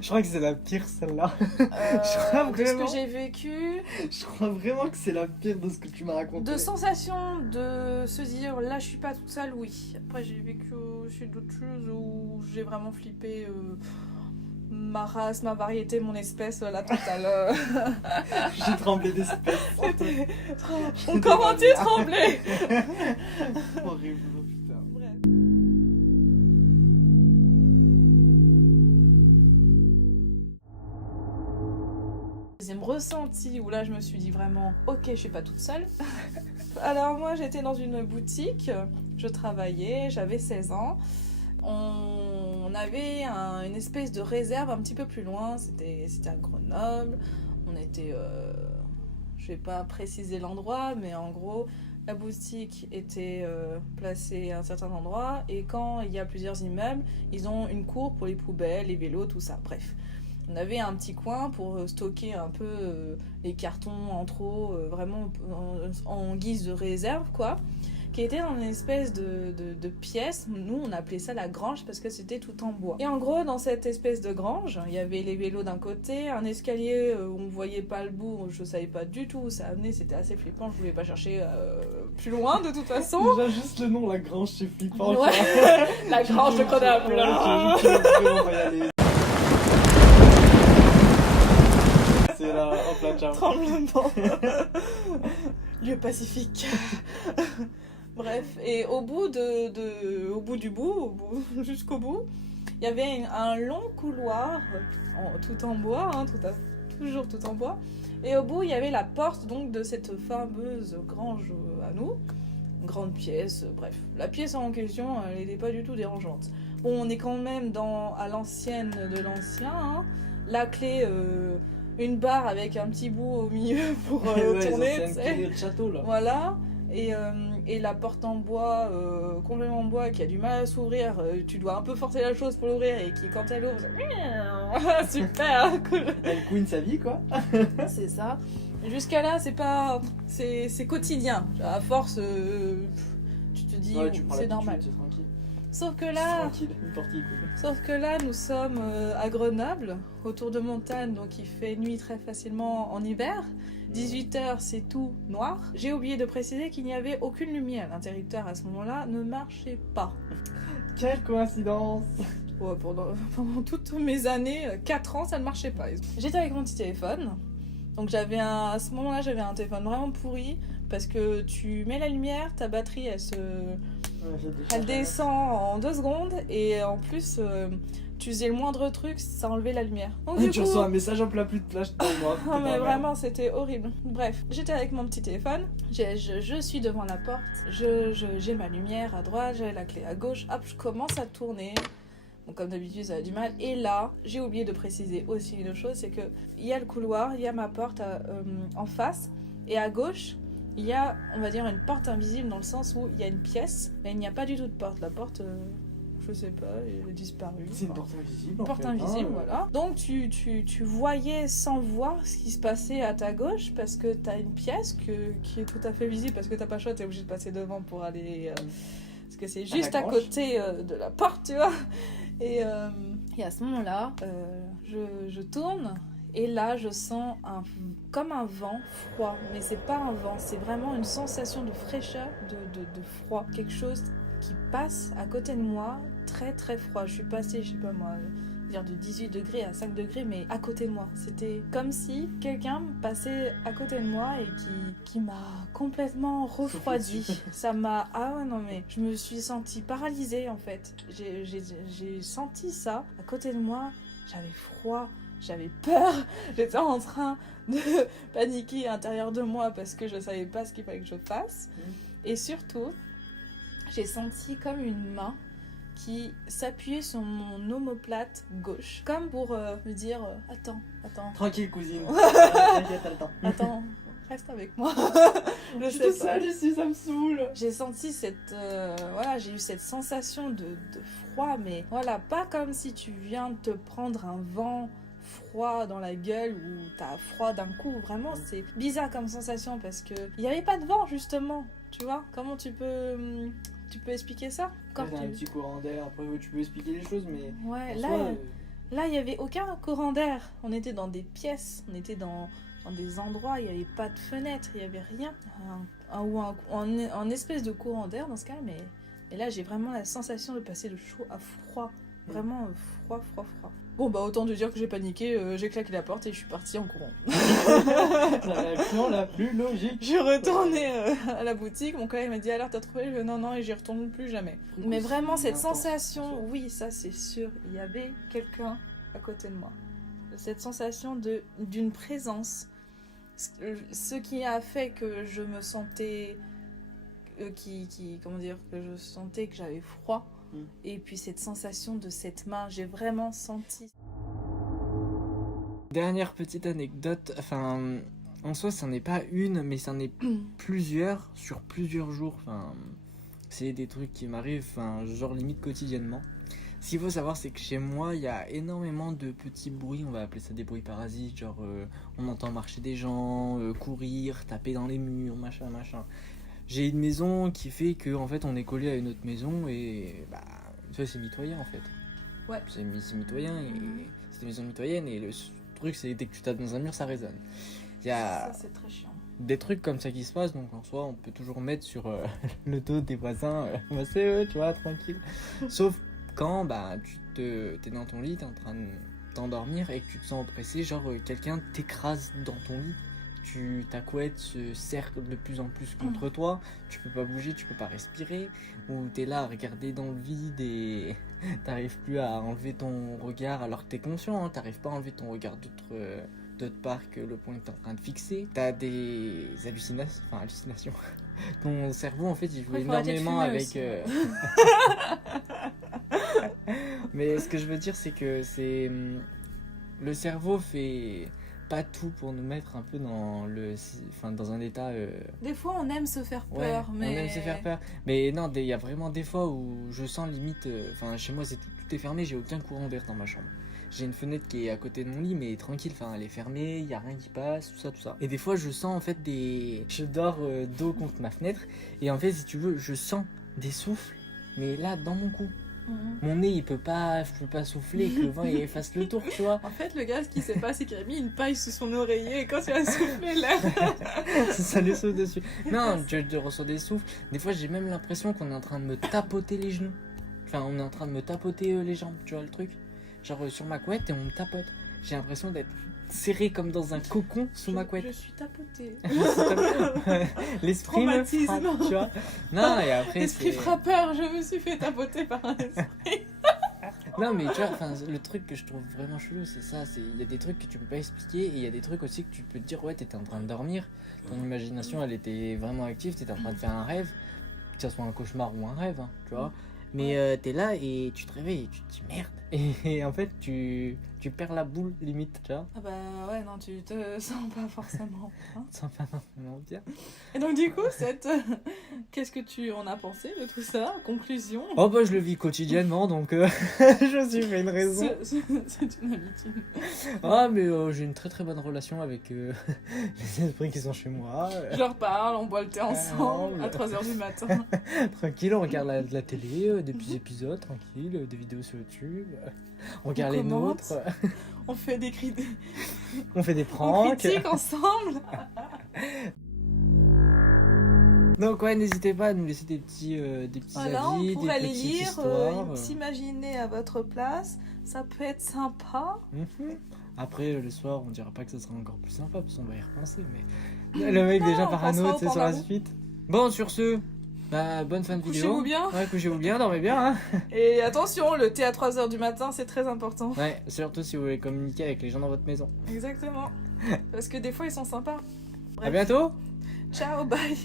Je crois que c'est la pire celle-là. De ce vraiment. que j'ai vécu, Je crois vraiment que c'est la pire de ce que tu m'as raconté. de sensation de se dire là je suis pas toute seule, oui. Après j'ai vécu aussi d'autres choses où j'ai vraiment flippé ma race, ma variété, mon espèce, la totale. J'ai tremblé d'espèce. C'était trop... Comment tu tremblais? Horrible, putain. Bref. Deuxième ressenti où là je me suis dit vraiment ok je suis pas toute seule. Alors moi j'étais dans une boutique, je travaillais, j'avais 16 ans. On avait une espèce de réserve un petit peu plus loin, c'était à Grenoble. On était, je vais pas préciser l'endroit, mais en gros la boutique était placée à un certain endroit et quand il y a plusieurs immeubles, ils ont une cour pour les poubelles, les vélos, tout ça, bref. On avait un petit coin pour stocker un peu les cartons en trop, vraiment en guise de réserve, quoi, qui était dans une espèce de pièce. Nous, on appelait ça la grange parce que c'était tout en bois. Et en gros, dans cette espèce de grange, il y avait les vélos d'un côté, un escalier où on voyait pas le bout, je savais pas du tout où ça amenait, c'était assez flippant, je voulais pas chercher plus loin de toute façon. Déjà, juste le nom, la grange, c'est flippant. Ouais. La grange de Grenoble. Je veux vraiment pas y aller. C'est là, hop là, ciao. Tremblement. Lieu pacifique. Bref, et au bout du bout, jusqu'au bout, il y avait un long couloir, tout en bois, hein, toujours tout en bois. Et au bout, il y avait la porte donc de cette fameuse grange à nous, une grande pièce. Bref, la pièce en question, elle n'était pas du tout dérangeante. Bon, on est quand même à l'ancienne de l'ancien, hein. La clé, une barre avec un petit bout au milieu pour tourner, tu sais. Le château là. Voilà. Et la porte en bois, complètement en bois, qui a du mal à s'ouvrir, tu dois un peu forcer la chose pour l'ouvrir et qui, quand elle ouvre, ça... super cool. Elle couine sa vie quoi. C'est ça. Jusqu'à là, c'est quotidien. À force, tu te dis, Ouais, tu prends c'est normal. c'est tranquille. Sauf que C'est là, tranquille, une porte qui coule. Sauf que là, nous sommes à Grenoble, autour de montagne, donc il fait nuit très facilement en hiver. 18h, c'est tout noir. J'ai oublié de préciser qu'il n'y avait aucune lumière. L'interrupteur à ce moment-là ne marchait pas. Quelle coïncidence. Ouais, pendant toutes mes années, 4 ans, ça ne marchait pas. J'étais avec mon petit téléphone. Donc à ce moment-là, j'avais un téléphone vraiment pourri parce que tu mets la lumière, ta batterie, elle descend en 2 secondes et en plus, tu faisais le moindre truc, ça enlevait la lumière. Donc, Tu reçois un message en plein plus de plage pour moi. Non mais vraiment c'était horrible. Bref, j'étais avec mon petit téléphone, je suis devant la porte, j'ai ma lumière à droite, j'ai la clé à gauche, hop je commence à tourner. Donc comme d'habitude ça a du mal. Et là, j'ai oublié de préciser aussi une chose, c'est que il y a le couloir, il y a ma porte en face et à gauche il y a, on va dire, une porte invisible dans le sens où il y a une pièce, mais il n'y a pas du tout de porte. La porte, je sais pas, elle a disparu. C'est une porte invisible. Une porte invisible, voilà. Donc tu voyais sans voir ce qui se passait à ta gauche parce que t'as une pièce qui est tout à fait visible parce que t'as pas le choix, t'es obligé de passer devant pour aller... parce que c'est juste à côté de la porte, tu vois. Et à ce moment-là, je tourne... Et là, je sens comme un vent froid. Mais c'est pas un vent, c'est vraiment une sensation de fraîcheur, de froid. Quelque chose qui passe à côté de moi, très très froid. Je suis passée, je sais pas moi, dire de 18 degrés à 5 degrés, mais à côté de moi. C'était comme si quelqu'un passait à côté de moi et qui m'a complètement refroidi. Ça m'a... Ah ouais, non mais je me suis sentie paralysée en fait. J'ai senti ça à côté de moi. J'avais froid. J'avais peur, j'étais en train de paniquer à l'intérieur de moi parce que je savais pas ce qu'il fallait que je fasse. Et surtout, j'ai senti comme une main qui s'appuyait sur mon omoplate gauche, comme pour me dire attends. Tranquille cousine, t'inquiète, t'as le temps. Attends, reste avec moi. Je suis seule ici, ça me saoule. J'ai senti j'ai eu cette sensation de froid, mais voilà, pas comme si tu viens de te prendre un vent froid dans la gueule ou t'as froid d'un coup. Vraiment, c'est bizarre comme sensation parce que il n'y avait pas de vent justement, tu vois. Comment tu peux expliquer ça? Quand t'as un petit courant d'air, après tu peux expliquer les choses, mais ouais, Là, il n'y avait aucun courant d'air. On était dans des pièces, on était dans des endroits, il n'y avait pas de fenêtre, il n'y avait rien. Un espèce de courant d'air dans ce cas, mais là, j'ai vraiment la sensation de passer de chaud à froid. Vraiment froid. Bon, bah autant te dire que j'ai paniqué, j'ai claqué la porte et je suis partie en courant. La réaction la plus logique. Je suis retournée à la boutique, mon collègue m'a dit alors t'as trouvé? Je non, et j'y retourne plus jamais. Mais vraiment cette sensation, oui, ça c'est sûr, il y avait quelqu'un à côté de moi. Cette sensation d'une présence, ce qui a fait que je me sentais, comment dire, que je sentais que j'avais froid. Et puis cette sensation de cette main, j'ai vraiment senti. Dernière petite anecdote, enfin, en soi, ça n'est pas une, mais ça en est plusieurs, sur plusieurs jours. Enfin, c'est des trucs qui m'arrivent, enfin, genre limite quotidiennement. Ce qu'il faut savoir, c'est que chez moi, il y a énormément de petits bruits, on va appeler ça des bruits parasites, genre on entend marcher des gens, courir, taper dans les murs, machin. J'ai une maison qui fait que en fait on est collé à une autre maison et bah ça c'est mitoyen en fait. Ouais. C'est mitoyen et c'est une maison mitoyenne et le truc c'est dès que tu tapes dans un mur ça résonne. Il y a Ça c'est très chiant. des trucs comme ça qui se passent donc en soi on peut toujours mettre sur le dos des voisins bah, c'est eux tu vois tranquille. Sauf quand bah t'es dans ton lit, t'es en train de t'endormir et que tu te sens oppressé, genre quelqu'un t'écrase dans ton lit. Ta couette se serre de plus en plus contre toi, tu peux pas bouger, tu peux pas respirer, ou t'es là à regarder dans le vide et t'arrives plus à enlever ton regard alors que t'es conscient, hein, t'arrives pas à enlever ton regard d'autre part que le point que t'es en train de fixer. T'as des hallucinations. Ton cerveau en fait il joue énormément avec... Mais ce que je veux dire c'est que le cerveau fait... pas tout pour nous mettre un peu dans un état Des fois on aime se faire peur, ouais, mais on aime se faire peur, mais non, il y a vraiment des fois où je sens limite chez moi c'est tout est fermé, j'ai aucun courant d'air dans ma chambre, j'ai une fenêtre qui est à côté de mon lit mais tranquille, elle est fermée, il y a rien qui passe, tout ça, et des fois je sens en fait je dors dos contre ma fenêtre et en fait si tu veux je sens des souffles mais là dans mon cou. Mon nez, je peux pas souffler, que le vent il efface le tour, tu vois. En fait, le gars, ce qui s'est passé, c'est qu'il a mis une paille sous son oreiller et quand il a soufflé l'air, ça lui souffle dessus. Non, je reçois des souffles. Des fois, j'ai même l'impression qu'on est en train de me tapoter les genoux. Enfin, on est en train de me tapoter les jambes, tu vois le truc. Genre sur ma couette et on me tapote. J'ai l'impression d'être serré comme dans un cocon sous ma couette. Je suis tapotée. L'esprit me frappe, tu vois. Non, et après l'esprit frappeur, je me suis fait tapoter par un esprit. Non mais tu vois, le truc que je trouve vraiment chelou c'est ça, il y a des trucs que tu peux pas expliquer et il y a des trucs aussi que tu peux te dire ouais t'étais en train de dormir, ton imagination elle était vraiment active, t'étais en train de faire un rêve, que ce soit un cauchemar ou un rêve, hein, tu vois. Mais t'es là et tu te réveilles et tu te dis merde. Et en fait, tu perds la boule limite, tu vois. Ah bah ouais, non, tu te sens pas forcément. Hein. Tu te sens pas forcément bien. Et donc du coup, qu'est-ce que tu en as pensé de tout ça? Conclusion? Oh bah je le vis quotidiennement donc je me suis fait une raison. C'est une habitude. Ah mais j'ai une très très bonne relation avec les esprits qui sont chez moi. Je leur parle, on boit le thé ensemble à 3h du matin. Tranquille, on regarde la télé, des petits épisodes, tranquille, des vidéos sur YouTube. On regarde les nôtres. On fait des cris. On fait des pranks. On critique ensemble. Donc ouais, n'hésitez pas à nous laisser des petits voilà, avis, on pourrait des les petites lire, histoires. s'imaginer à votre place, ça peut être sympa. Après, le soir, on dira pas que ça sera encore plus sympa, parce qu'on va y repenser, mais le mec déjà parano, c'est sur la suite. Bon, sur ce, bonne fin de vidéo. Couchez-vous bien. Ouais, couchez-vous bien, dormez bien. Hein. Et attention, le thé à 3h du matin, c'est très important. Ouais, surtout si vous voulez communiquer avec les gens dans votre maison. Exactement. Parce que des fois, ils sont sympas. À bientôt. Ciao, bye.